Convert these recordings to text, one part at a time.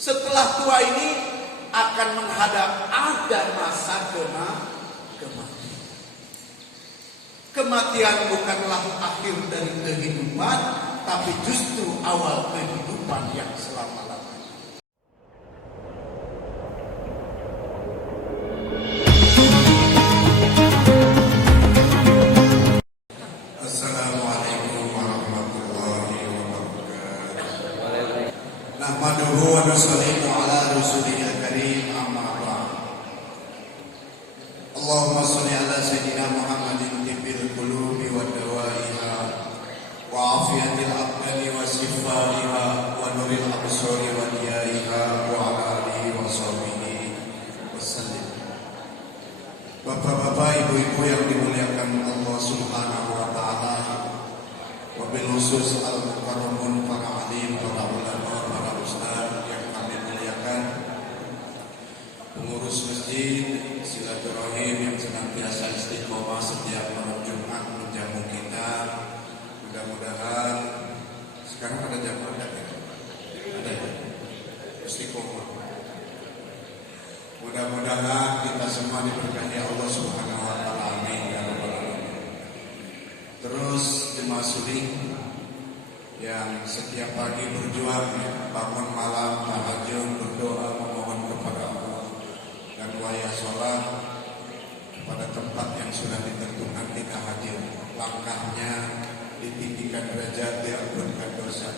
Setelah tua ini akan menghadap ada masa kematian. Kematian bukanlah akhir dari kehidupan, tapi justru awal kehidupan yang selama-lamanya. Assalamualaikum warahmatullahi wabarakatuh. Nahmaduhu wa nusallimu ala rasulil karim, amma ba'd. Allahumma shalli ala sayyidina Muhammadin tibbil qulubi wa dawaiha wa afiyatil abdani wa sifaiha wa nuril absari wa diyaiha wa ala alihi wa sahbihi wasallim. Bapak-bapak, ibu-ibu yang dimuliakan Allah Subhanahu wa taala, wabil khusus al-mukarramun, para alim, para ulama, para ustaz yang kami muliakan, pengurus masjid, silaturahim yang senantiasa istiqomah setiap malam Jumat menjamu kita. Mudah-mudahan sekarang ada jamuan enggak ya? Ada ya? Istiqomah. Mudah-mudahan kita semua diberkahi Allah Subhanahu wa taala. Amin ya rabbal alamin. Terus jemaah suling yang setiap pagi berjuang ya, bangun malam tahajud berdoa memohon kepada Allah dan waya sholat pada tempat yang sudah ditentukan kita hadir. Langkahnya ditinggikan derajat, diampunkan dosa.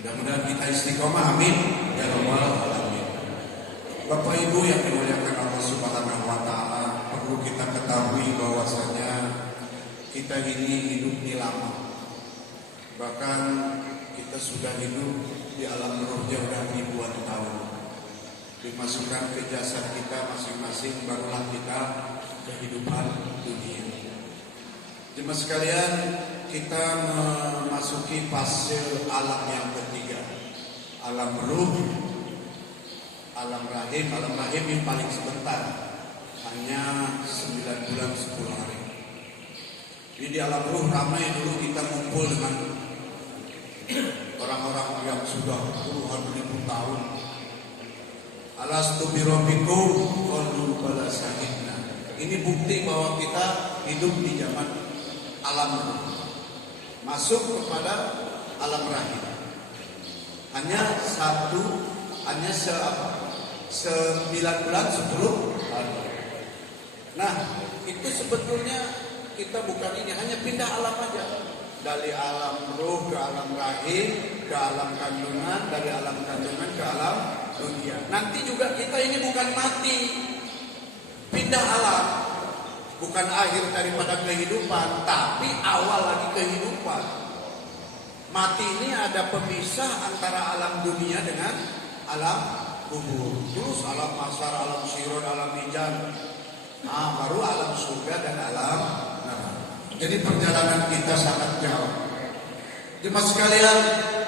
Mudah-mudahan kita istiqomah. Amin ya rabbal alamin. Bapak Ibu yang dimuliakan Allah Subhanahu wa taala, perlu kita ketahui bahwasanya kita ini hidup di lama. Bahkan kita sudah hidup di alam rohnya sudah ribuan tahun. Dimasukkan ke jasad kita masing-masing, barulah kita kehidupan dunia. Jemaah sekalian, kita memasuki fase alam yang ketiga, alam ruh. Alam rahim yang paling sebentar, hanya 9 bulan 10 hari. Jadi di alam ruh ramai dulu kita kumpul dengan orang-orang yang sudah puluhan ribu tahun. Alastu birabbikum qalu bala syahidna. Ini bukti bahwa kita hidup di zaman alam ruh, masuk kepada alam rahim. Hanya 9 bulan 10 hari. Nah, itu sebetulnya kita bukan ini, hanya pindah alam aja. Dari alam ruh ke alam rahim, ke alam kandungan, dari alam kandungan ke alam dunia. Nanti juga kita ini bukan mati, pindah alam. Bukan akhir daripada kehidupan, tapi awal lagi kehidupan. Mati ini ada pemisah antara alam dunia dengan alam kubur. Terus alam mahsyar, alam sirot, alam mizan. Nah, baru alam surga dan alam neraka. Jadi perjalanan kita sangat jauh. Jemaah sekalian,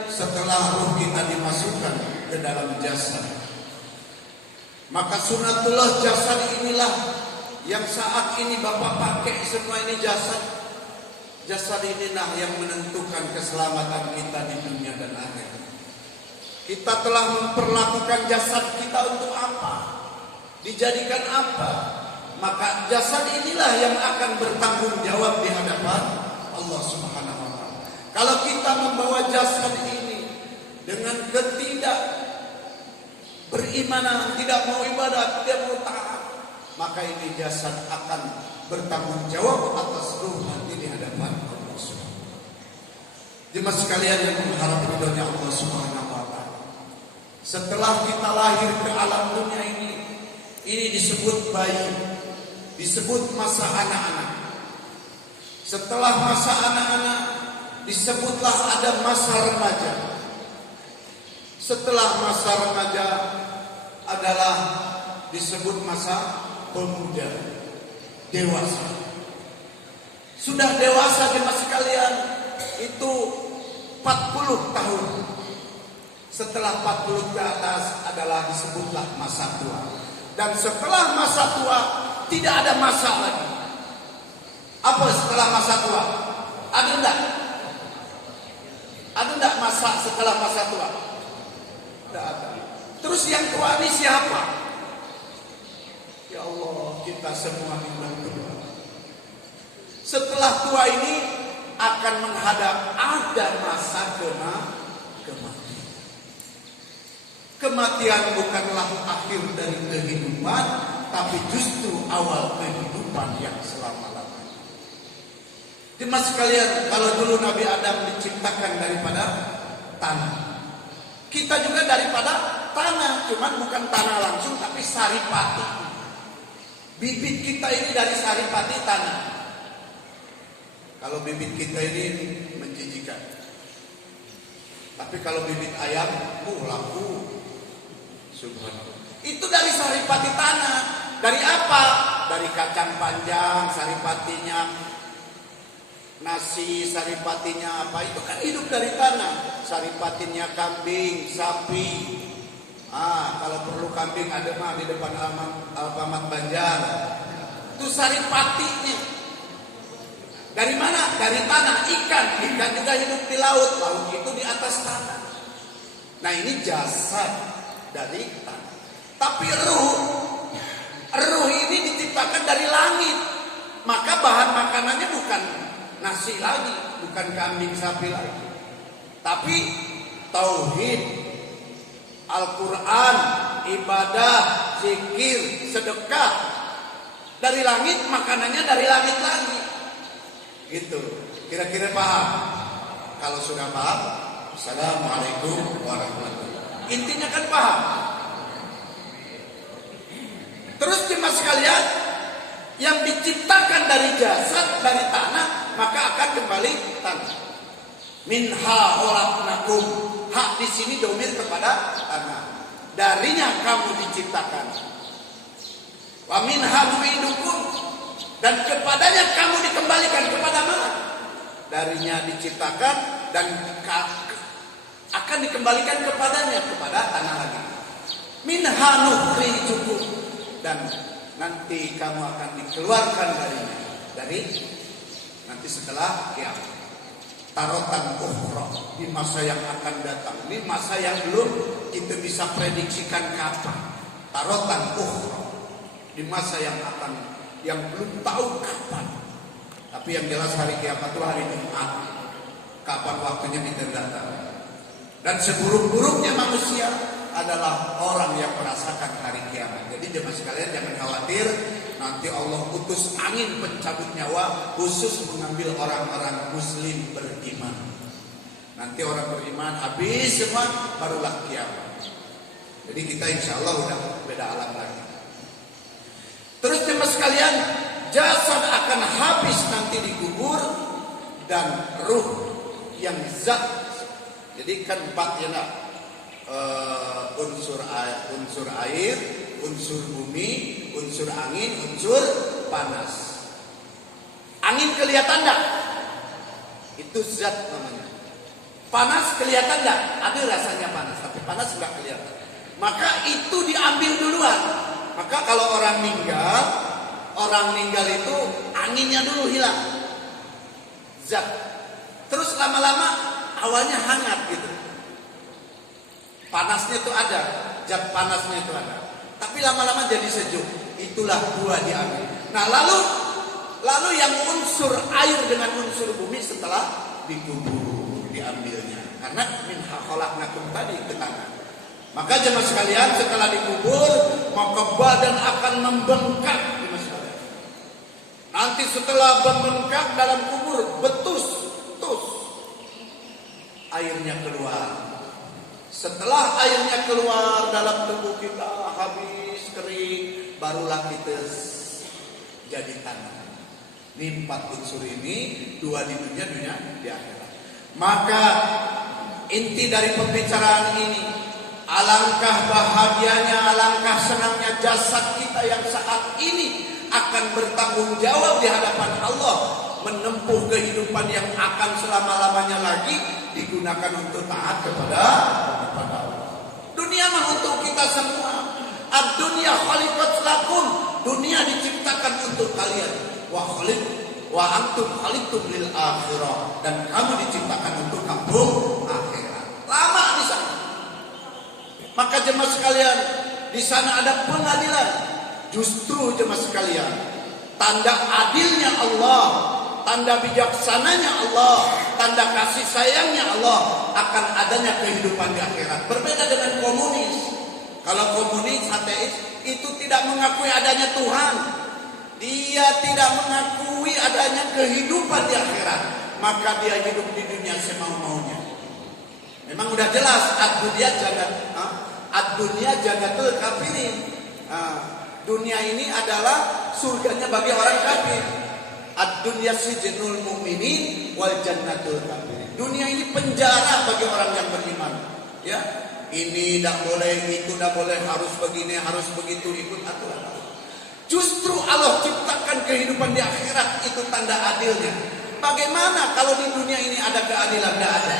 setelah ruh kita dimasukkan ke dalam jasad, maka sunatullah jasad inilah yang saat ini Bapak pakai semua ini jasad. Jasad inilah yang menentukan keselamatan kita di dunia dan akhirat. Kita telah memperlakukan jasad kita untuk apa? Dijadikan apa? Maka jasad inilah yang akan bertanggung jawab di hadapan Allah Subhanahu wa taala. Kalau kita membawa jasad ini dengan ketidak berimanan, tidak mau ibadah, tidak mau taat, maka ini jasad akan bertanggung jawab atas ruh nanti di hadapan Allah Subhanahu wa taala. Jemaah sekalian yang mengharap ridhonya Allah Subhanahu wa taala, setelah kita lahir ke alam dunia ini disebut bayi, disebut masa anak-anak. Setelah masa anak-anak disebutlah ada masa remaja. Setelah masa remaja adalah disebut masa pemuda, dewasa. Sudah dewasa jemaah sekalian itu 40 tahun. Setelah 40 ke atas adalah disebutlah masa tua. Dan setelah masa tua tidak ada masa lagi. Apa setelah masa tua? Ada enggak? Ada enggak masa setelah masa tua? Tidak ada. Terus yang tua ini siapa? Ya Allah, kita semua bimbang tua. Setelah tua ini akan menghadap ada masa kematian. Kematian bukanlah akhir dari kehidupan, tapi justru awal kehidupan yang selama-lamanya. Jemaah sekalian, kalau dulu Nabi Adam diciptakan daripada tanah, kita juga daripada tanah, cuman bukan tanah langsung, tapi saripati. Bibit kita ini dari saripati tanah. Kalau bibit kita ini menjijikan, tapi kalau bibit ayam, laku. Subhanallah. Itu dari saripati tanah. Dari apa? Dari kacang panjang saripatinya. Nasi saripatinya apa? Itu kan hidup dari tanah. Saripatinya kambing, sapi. Kalau perlu kambing ada mah di depan Alfamart Banjar. Itu saripatinya. Dari mana? Dari tanah. Ikan juga hidup di laut. Laut itu di atas tanah. Nah, ini jasad dari tanah. Tapi ruh ini diciptakan dari langit. Maka bahan makanannya bukan nasi lagi, bukan kambing sapi lagi, tapi tauhid, Al-Quran, ibadah, zikir, sedekah. Dari langit, makanannya dari langit lagi. Gitu. Kira-kira paham? Kalau sudah paham, Assalamualaikum warahmatullahi wabarakatuh. Intinya kan paham. Terus jemaah sekalian, yang diciptakan dari jasad, dari tanah, maka akan kembali tanah. Minha khalaqnakum. Hak di sini domir kepada tanah. Darinya kamu diciptakan. Wa minha nu'idukum. Dan kepadanya kamu dikembalikan. Kepada mana? Darinya diciptakan dan akan dikembalikan kepadanya, kepada tanah lagi. Minha nukhrijukum. Dan nanti kamu akan dikeluarkan darinya, dari nanti setelah kiamat. Tarotan ukhra, di masa yang akan datang, di masa yang belum kita bisa prediksikan kapan. Tarotan ukhra, di masa yang belum tahu kapan. Tapi yang jelas hari kiamat itu hari Jumat. Kapan waktunya kita datang. Dan seburuk-buruknya manusia adalah orang yang merasakan hari kiamat. Jadi jemaah sekalian jangan khawatir, nanti Allah utus angin pencabut nyawa khusus mengambil orang-orang muslim beriman. Nanti orang beriman habis semua, barulah kiamat. Jadi kita insya Allah udah beda alam lagi. Terus jemaah sekalian, jasad akan habis nanti dikubur, dan ruh yang zat. Jadi kan 4 ya nak. Unsur air, unsur bumi, unsur angin, unsur panas. Angin kelihatan enggak? Itu zat namanya. Panas kelihatan enggak? Ada rasanya panas, tapi panas enggak kelihatan. Maka itu diambil duluan. Maka kalau orang meninggal itu anginnya dulu hilang. Zat. Terus lama-lama awalnya hangat gitu. Panasnya itu ada, zat panasnya itu ada. Tapi lama-lama jadi sejuk. Itulah 2 diambil. Nah, lalu yang unsur air dengan unsur bumi setelah dikubur diambilnya. Karena minha khalaqnakum tadi ke tanah. Maka jemaah sekalian, setelah dikubur, maka badan akan membengkak, jemaah sekalian. Nanti setelah membengkak dalam kubur, betus, airnya keluar. Setelah airnya keluar dalam tubuh kita habis kering, barulah kita jadi tanah. Ini 4 unsur ini, 2 di dunia di akhirat. Maka inti dari pembicaraan ini, alangkah bahagianya, alangkah senangnya jasad kita yang saat ini akan bertanggung jawab di hadapan Allah, menempuh kehidupan yang akan selama-lamanya lagi digunakan untuk taat kepada Allah. Dunia mah untuk kita semua. Ad-dunya khaliqat lakum. Dunia diciptakan untuk kalian. Wa antum khaliqtum lil akhirah. Dan kamu diciptakan untuk kampung akhirat. Lama di sana. Maka jemaah sekalian, di sana ada pengadilan. Justru jemaah sekalian, tanda adilnya Allah, tanda bijaksananya Allah, tanda kasih sayangnya Allah akan adanya kehidupan di akhirat. Berbeda dengan komunis. Kalau komunis, ateis itu tidak mengakui adanya Tuhan. Dia tidak mengakui adanya kehidupan di akhirat. Maka dia hidup di dunia semau-maunya. Memang udah jelas ad-dunya jannatul kafirin. Dunia ini adalah surganya bagi orang kafir. Ad-dunya sijnul mu'minin wal jannatul kafirin. Dunia ini penjara bagi orang yang beriman. Ya, ini tidak boleh, itu tidak boleh, harus begini, harus begitu, ikut aturan Allah. Justru Allah ciptakan kehidupan di akhirat, itu tanda adilnya. Bagaimana kalau di dunia ini ada keadilan? Tidak ada.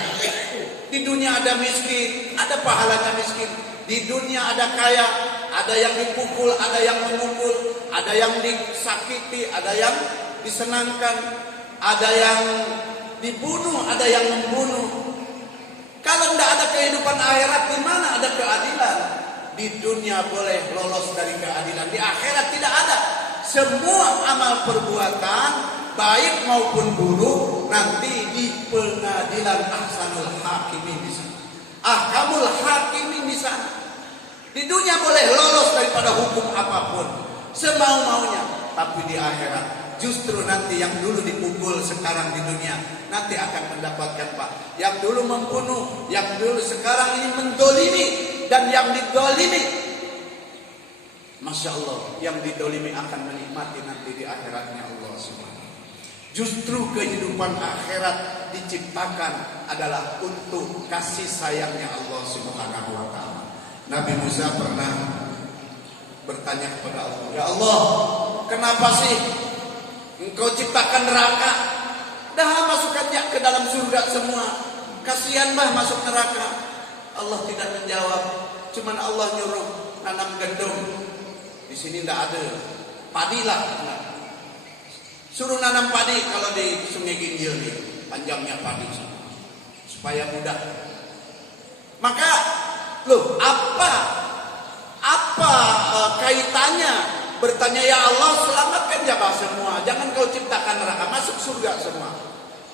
Di dunia ada miskin, ada pahalanya miskin. Di dunia ada kaya, ada yang dipukul, ada yang memukul, ada yang disakiti, ada yang disenangkan, ada yang dibunuh, ada yang membunuh. Kalau tidak ada kehidupan akhirat, di mana ada keadilan? Di dunia boleh lolos dari keadilan, di akhirat tidak ada. Semua amal perbuatan, baik maupun buruk, nanti di pengadilan ahsanul hakimin di sana. Ahkamul hakimin di sana. Di dunia boleh lolos daripada hukum apapun, semau-maunya, tapi di akhirat justru nanti yang dulu dipukul sekarang di dunia nanti akan mendapatkan yang dulu membunuh, yang dulu sekarang ini mendolimi, dan yang didolimi, Masya Allah, yang didolimi akan menikmati nanti di akhiratnya Allah Subhanahu. Justru kehidupan akhirat diciptakan adalah untuk kasih sayangnya Allah Subhanahu wa ta'ala. Nabi Musa pernah bertanya kepada Allah, "Ya Allah, kenapa sih Engkau ciptakan neraka? Dah masukkan dia ke dalam surga semua. Kasihan bah masuk neraka." Allah tidak menjawab. Cuman Allah nyuruh nanam gandum. Di sini tidak ada padi lah. Suruh nanam padi kalau di Sungai Ginjil nih, panjangnya padi supaya mudah. Maka loh, apa kaitannya bertanya, "Ya Allah, selamatkan jabah semua, jangan kau ciptakan neraka, masuk surga semua."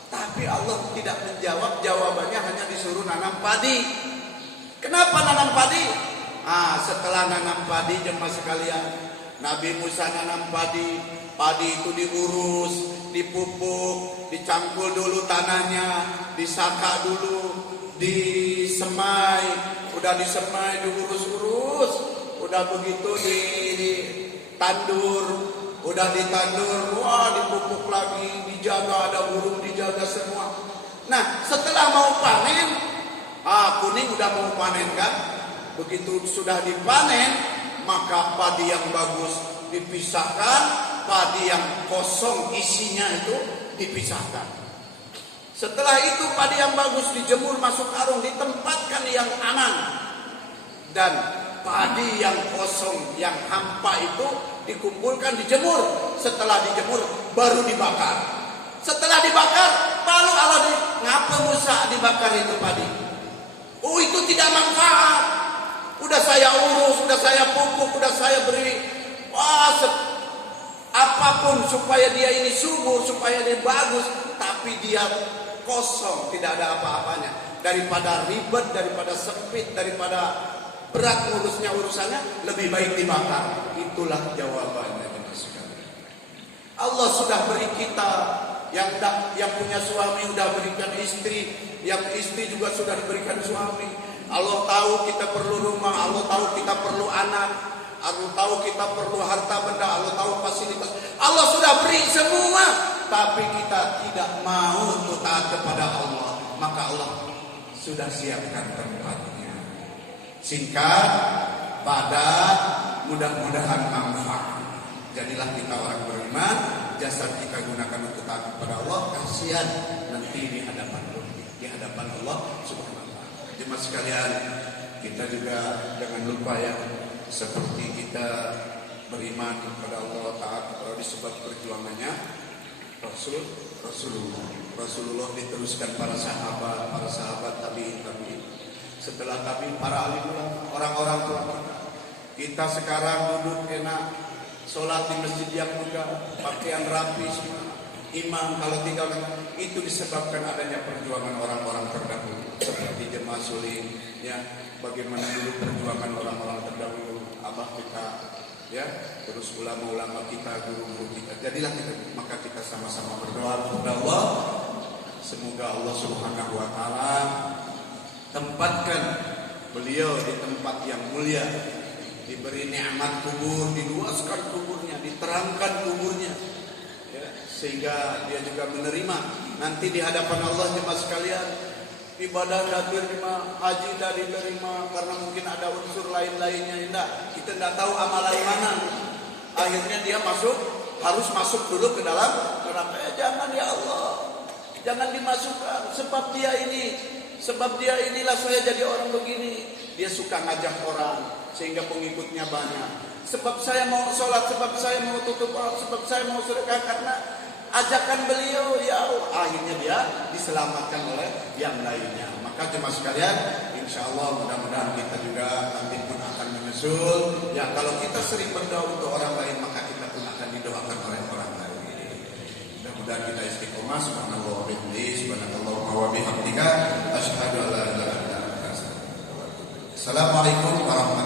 Tapi Allah tidak menjawab, jawabannya hanya disuruh nanam padi. Kenapa nanam padi? Setelah nanam padi, jemaah sekalian, Nabi Musa nanam padi. Padi itu diurus, dipupuk, dicangkul dulu tanahnya, disaka dulu, disemai, udah disemai, diurus-urus, udah begitu ditandur, udah ditandur, wah dipupuk lagi, dijaga, ada burung dijaga semua. Nah, setelah mau panen, kuning udah mau panen kan? Begitu sudah dipanen, maka padi yang bagus dipisahkan, padi yang kosong isinya itu dipisahkan. Setelah itu padi yang bagus dijemur masuk karung, ditempatkan yang aman. Dan padi yang kosong, yang hampa itu dikumpulkan, dijemur. Setelah dijemur baru dibakar. Setelah dibakar baru Allah ngapa Musa dibakar itu padi? Oh, itu tidak manfaat. Udah saya urus, udah saya pupuk, udah saya beri apapun supaya dia ini subur, supaya dia bagus, tapi dia kosong, tidak ada apa-apanya. Daripada ribet, daripada sempit, daripada berat ngurusnya urusannya, lebih baik dibakar. Itulah jawabannya. Allah sudah beri kita, yang punya suami sudah berikan istri, yang istri juga sudah diberikan suami. Allah tahu kita perlu rumah, Allah tahu kita perlu anak, Allah tahu kita perlu harta benda, Allah tahu fasilitas. Allah sudah beri semua, tapi kita tidak mau untuk taat kepada Allah. Maka Allah sudah siapkan tempatnya. Singkat, padat, mudah-mudahan manfaat. Jadilah kita orang beriman, jasad kita gunakan untuk taat kepada Allah. Kasihan nanti di hadapan Allah Subhanahu wa ta'ala. Jemaah sekalian, kita juga jangan lupa ya, seperti kita beriman kepada Allah, taat kepada disebab perjuangannya Rasulullah diteruskan para sahabat tabi'in. Setelah tabi'in para alim ulama, orang-orang tua kita. Kita sekarang duduk enak, sholat di masjid yang megah, pakaian rapi semua. Imam kalau tinggal itu disebabkan adanya perjuangan orang-orang terdahulu seperti Jemaah Suling, ya, bagaimana dulu perjuangan orang-orang terdahulu, abah kita, ya, terus ulama-ulama kita, guru-guru kita. Jadilah kita, maka kita sama-sama berdoa kepada Allah, semoga Allah Subhanahu wa taala tempatkan beliau di tempat yang mulia, diberi nikmat kubur, diluaskan kuburnya, diterangkan kuburnya, ya, sehingga dia juga menerima nanti di hadapan Allah. Jemaah sekalian, ibadah tidak diterima, haji tidak diterima karena mungkin ada unsur lain-lainnya. Kita tidak tahu amalan mana. Akhirnya dia harus masuk dulu ke dalam neraka. Jangan ya Allah, jangan dimasukkan. Sebab dia inilah saya jadi orang begini. Dia suka ngajak orang sehingga pengikutnya banyak. Sebab saya mau sholat, sebab saya mau tutup aurat, sebab saya mau sedekah karena ajakan beliau, ya Allah. Akhirnya dia diselamatkan oleh yang lainnya. Maka jemaah sekalian, insya Allah mudah-mudahan kita juga nanti pun akan menyusul. Ya, kalau kita sering berdoa untuk orang lain, maka kita pun akan didoakan oleh orang lain. Mudah-mudahan kita istiqomah. Subhanallah wa bihamdihi, subhanallah wa bihamdika, asyhadu an la ilaha illa anta, astaghfiruka wa atubu ilaik. Assalamualaikum warahmatullahi wabarakatuh.